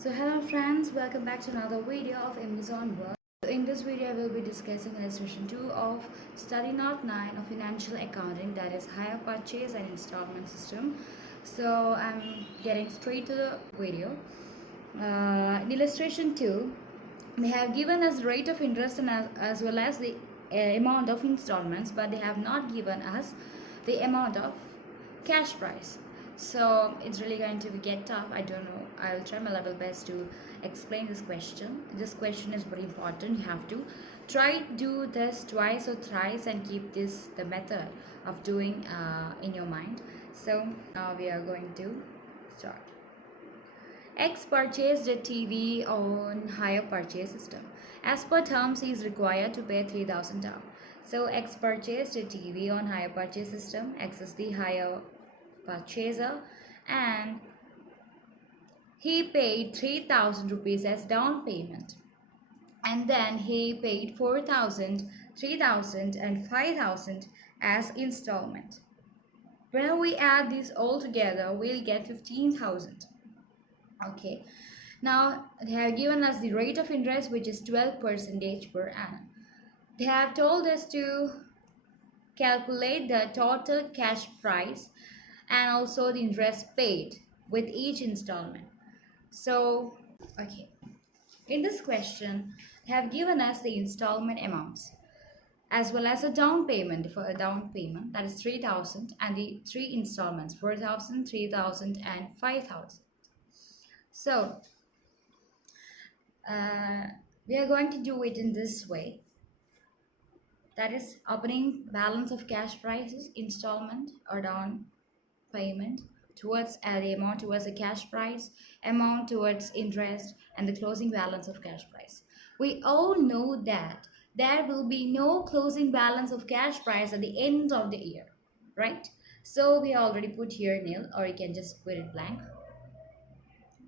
So hello friends, welcome back to another video of Amazon Work. So in this video, I will be discussing illustration 2 of study note 9 of financial accounting, that is hire purchase and installment system. So I'm getting straight to the video. In illustration 2, they have given us rate of interest and as well as the amount of installments, but they have not given us the amount of cash price. So it's really going to get tough. I don't know, I'll try my level best to explain this question. This question is very important. You have to try do this twice or thrice and keep this the method of doing in your mind. So now we are going to start. X purchased a TV on hire purchase system. As per terms, he is required to pay 3,000 down. So X purchased a TV on hire purchase system. X is the hire purchaser and he paid 3,000 rupees as down payment, and then he paid 4,000, 3,000 and 5,000 as installment. When we add these all together, we'll get 15,000. Okay, now they have given us the rate of interest, which is 12% per annum. They have told us to calculate the total cash price and also the interest paid with each installment. So, okay, in this question, they have given us the installment amounts as well as a down payment. For a down payment, that is 3,000, and the three installments 4,000, 3,000 and 5,000. So we are going to do it in this way, that is opening balance of cash prices, installment or down payment towards the amount towards the cash price, amount towards interest, and the closing balance of cash price. We all know that there will be no closing balance of cash price at the end of the year, right? So we already put here nil, or you can just put it blank.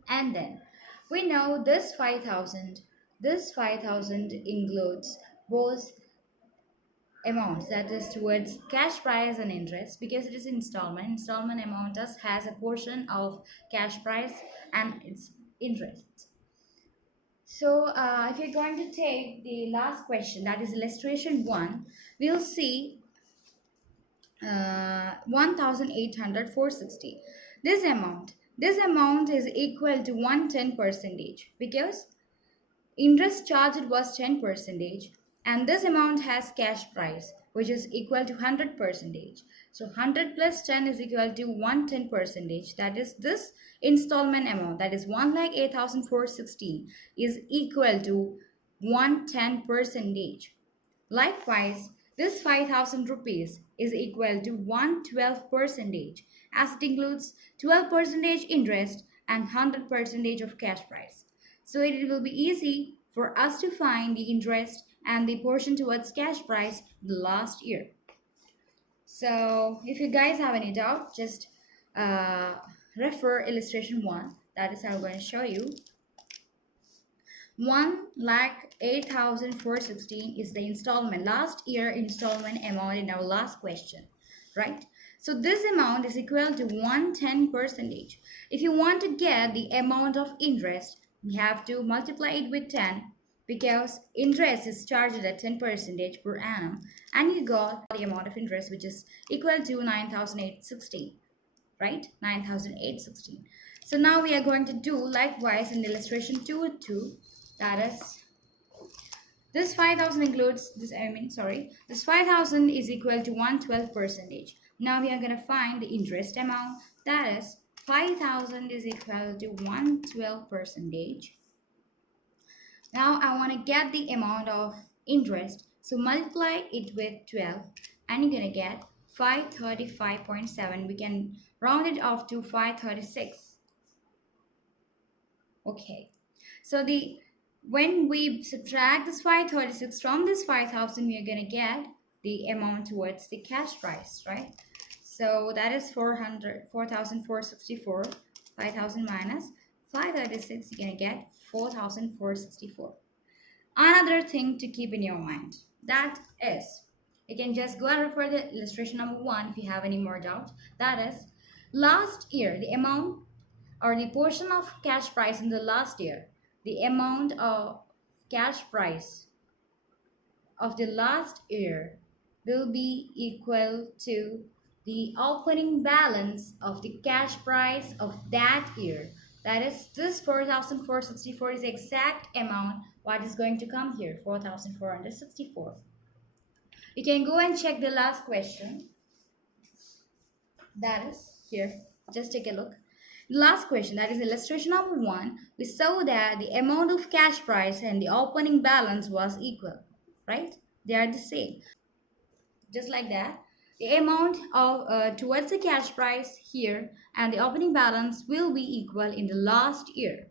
And then we know this 5,000 includes both amounts, that is towards cash price and interest, because it is installment amount has a portion of cash price and its interest. So if you're going to take the last question, that is illustration 1, we'll see 1,800 460. This amount is equal to 110%, because interest charged was 10%, and this amount has cash price which is equal to 100%. So 100 plus 10 is equal to 110%. That is, this installment amount, that is 1,08,416, is equal to 110%. Likewise, this 5,000 rupees is equal to 112%, as it includes 12% interest and 100% of cash price. So it will be easy for us to find the interest and the portion towards cash price the last year. So if you guys have any doubt, just refer illustration 1. That is how I'm going to show you. 1,08,416 is the installment, last year installment amount in our last question, right? So this amount is equal to 110%. If you want to get the amount of interest, we have to multiply it with 10, because interest is charged at 10% per annum, and you got the amount of interest, which is equal to 9,816, right? 9,816. So now we are going to do likewise in illustration 2 too. That is, this 5,000 includes this. This 5,000 is equal to 112%. Now we are going to find the interest amount. That is, 5,000 is equal to 112%. Now I want to get the amount of interest, so multiply it with 12 and you're going to get 535.7. We can round it off to 536. Okay, so when we subtract this 536 from this 5,000, we are going to get the amount towards the cash price, right? So that is 4,464. 5,000 minus 536, you're going to get 4,464. Another thing to keep in your mind, that is, you can just go and refer the illustration number 1 if you have any more doubt. That is, last year the amount or the portion of cash price in the last year, the amount of cash price of the last year will be equal to the opening balance of the cash price of that year. That is, this 4,464 is the exact amount what is going to come here, 4,464. You can go and check the last question. That is here. Just take a look. Last question, that is illustration number 1. We saw that the amount of cash price and the opening balance was equal, right? They are the same. Just like that, the amount of towards the cash price here and the opening balance will be equal in the last year.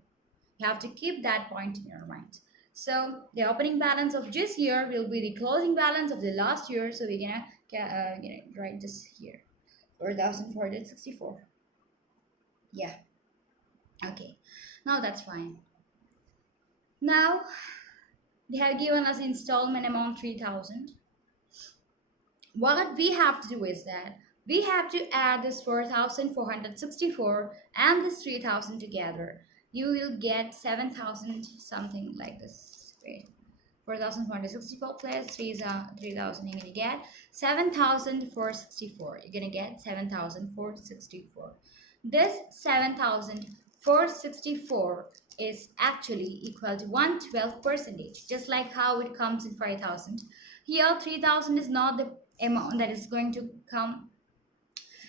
You have to keep that point in your mind. So the opening balance of this year will be the closing balance of the last year. So we're gonna write this here, 4,464. Yeah. Okay. Now that's fine. Now they have given us installment amount 3,000. What we have to do is that we have to add this 4,464 and this 3,000 together. You will get 7,000 something like this. Wait, 4,464 plus 3,000. You're gonna get 7,464. You're gonna get 7,464. This 7,464 is actually equal to 112%, just like how it comes in 5,000. Here 3,000 is not the amount that is going to come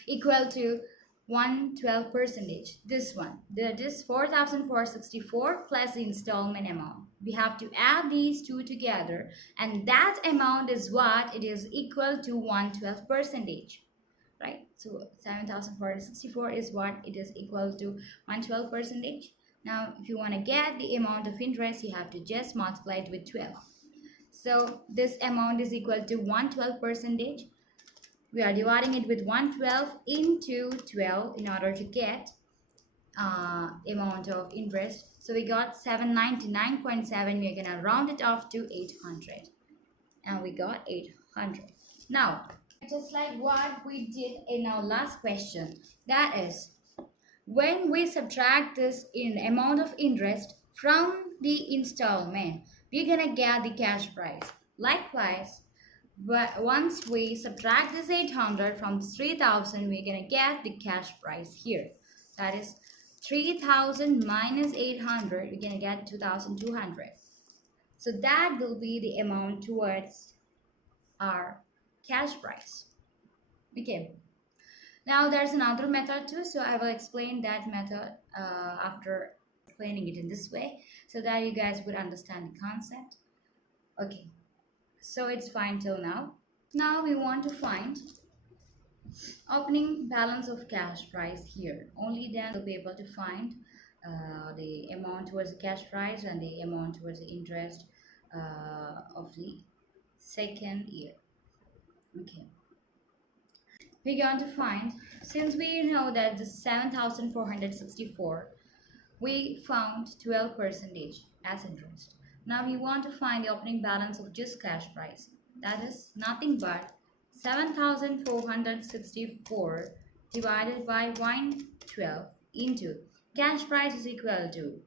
equal to 112%. This one, this 4,464 plus the installment amount. We have to add these two together, and that amount is what it is equal to 112%. Right? So 7,464 is what it is equal to 112%. Now, if you want to get the amount of interest, you have to just multiply it with 12. So this amount is equal to 112%. We are dividing it with 112 into 12 in order to get amount of interest. So we got 799.7. We're gonna round it off to 800, and we got 800. Now, just like what we did in our last question, that is, when we subtract this in amount of interest from the installment, we're gonna get the cash price. Likewise, but once we subtract this 800 from 3,000, we're gonna get the cash price here. That is 3,000 minus 800, we're gonna get 2,200. So that will be the amount towards our cash price. Okay. Now there's another method too, so I will explain that method after explaining it in this way, so that you guys would understand the concept. Okay, so it's fine till now. Now we want to find opening balance of cash price here. Only then we'll be able to find the amount towards the cash price and the amount towards the interest of the second year. Okay, we're going to find, since we know that the 7,464, we found 12% as interest. Now we want to find the opening balance of just cash price. That is nothing but 7,464 divided by 112 into cash price is equal to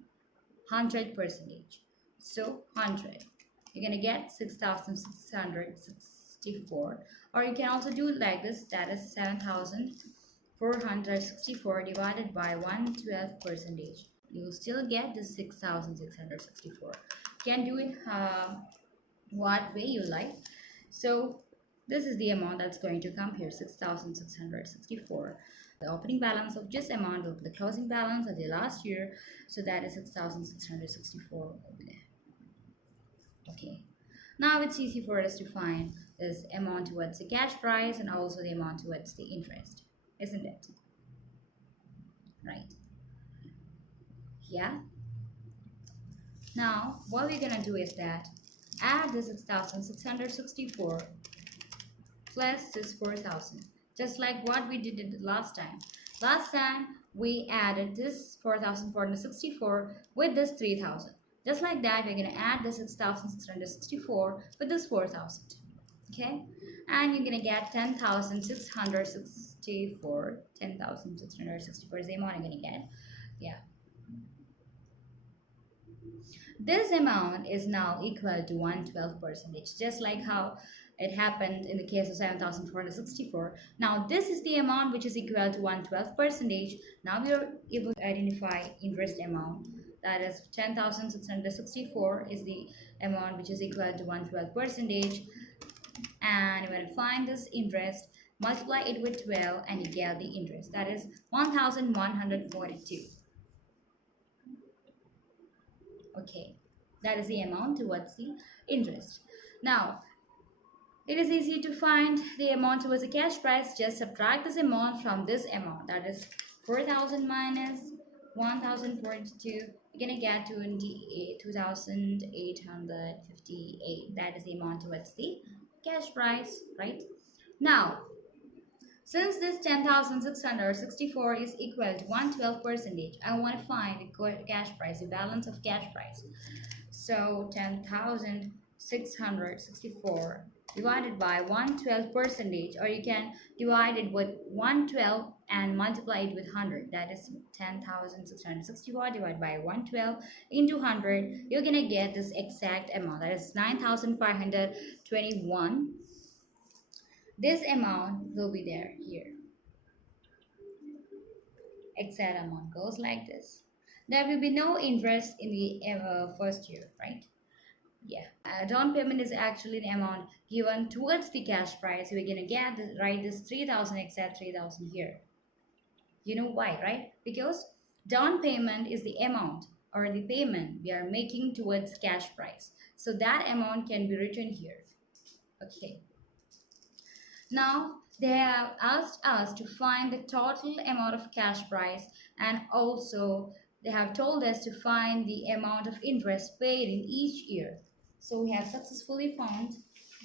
100%. So 100. You're gonna get 6,664. Or you can also do it like this. That is 7,464 divided by 112%. You will still get the 6,664. You can do it what way you like. So this is the amount that's going to come here, 6,664. The opening balance of this amount will be the closing balance of the last year. So that is 6,664 over there. Okay. Now it's easy for us to find this amount towards the cash price and also the amount towards the interest, isn't it? Right. Yeah. Now what we're gonna do is that add the 6,664 plus this 4,000, just like what we did it last time. Last time we added this 4,464 with this 3,000. Just like that, we're going to add the 6,664 with this 4,000. Okay? And you're going to get 10,664. 10,664 is the amount you're going to get. Yeah. This amount is now equal to 112 percentage, just like how it happened in the case of 7,464. Now this is the amount which is equal to 112 percentage. Now we are able to identify interest amount. That is 10,664 is the amount which is equal to 112 percentage. And when you find this interest, multiply it with 12 and you get the interest. That is 1,142. Okay, that is the amount towards the interest. Now it is easy to find the amount towards the cash price. Just subtract this amount from this amount. That is 4,000 minus 1,042. You're gonna get 2,858. That is the amount towards the cash price, right? Now, since this 10,664 is equal to 112 percentage, I want to find the cash price, the balance of cash price. So 10,664 divided by 112 percentage, or you can divide it with 112 and multiply it with 100. That is 10,664 divided by 112 into 100. You're gonna get this exact amount. That is 9,521. This amount will be there here. Exact amount goes like this. There will be no interest in the first year, right? Yeah. Down payment is actually the amount given towards the cash price. We're gonna get this, right? This 3,000 exact 3,000 here. You know why, right? Because down payment is the amount or the payment we are making towards cash price. So that amount can be written here. Okay. Now they have asked us to find the total amount of cash price, and also they have told us to find the amount of interest paid in each year. So we have successfully found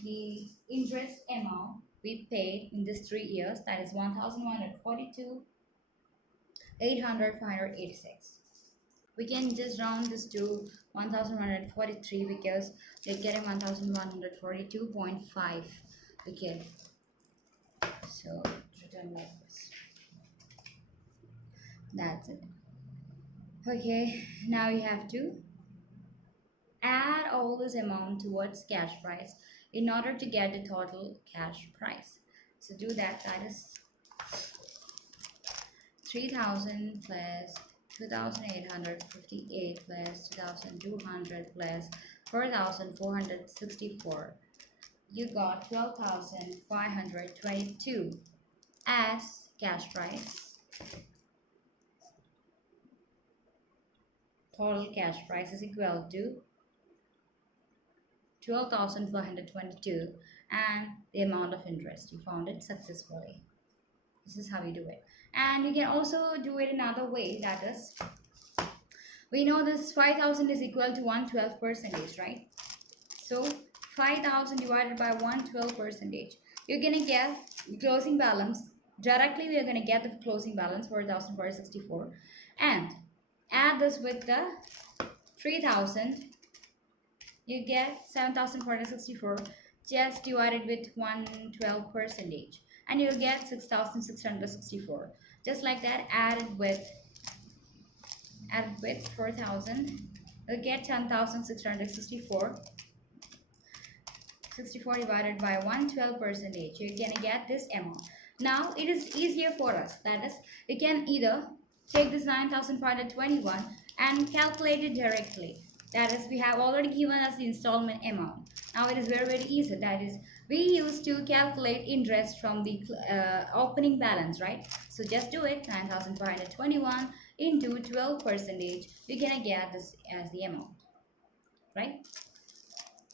the interest amount we paid in these 3 years. That is 1,142, 800, 586. We can just round this to 1,143 because we're getting 1,142.5. Okay. So written like this. That's it. Okay, now you have to add all this amount towards cash price in order to get the total cash price. So do that. That is 3,000 plus 2,858 plus 2,200 plus 4,464. You got 12,522 as cash price. Total cash price is equal to 12,422 and the amount of interest. You found it successfully. This is how you do it. And you can also do it another way. That is, we know this 5,000 is equal to 112 percentage, right? So 5,000 divided by 112 percentage. You're gonna get the closing balance. Directly we are gonna get the closing balance 4,464 and add this with the 3,000. You get 7,464 just divided with 112 percentage, and you'll get 6,664. Just like that, added with 4,000, you'll get 10,664. 64 divided by 112 percentage. You're gonna get this amount. Now it is easier for us. That is, you can either take this 9,521 and calculate it directly. That is, we have already given us the installment amount. Now it is very, very easy. That is, we used to calculate interest from the opening balance, right? So just do it. 9,521 into 12 percentage. We're gonna get this as the amount, right?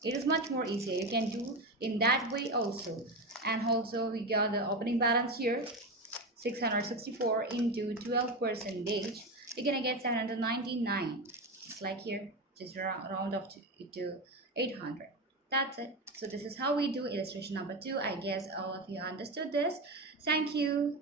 It is much more easier. You can do in that way also. And also we got the opening balance here, 664 into 12 percentage. You're gonna get 799. It's like here, just round off to 800. That's it. So this is how we do illustration number 2. I guess all of you understood this. Thank you.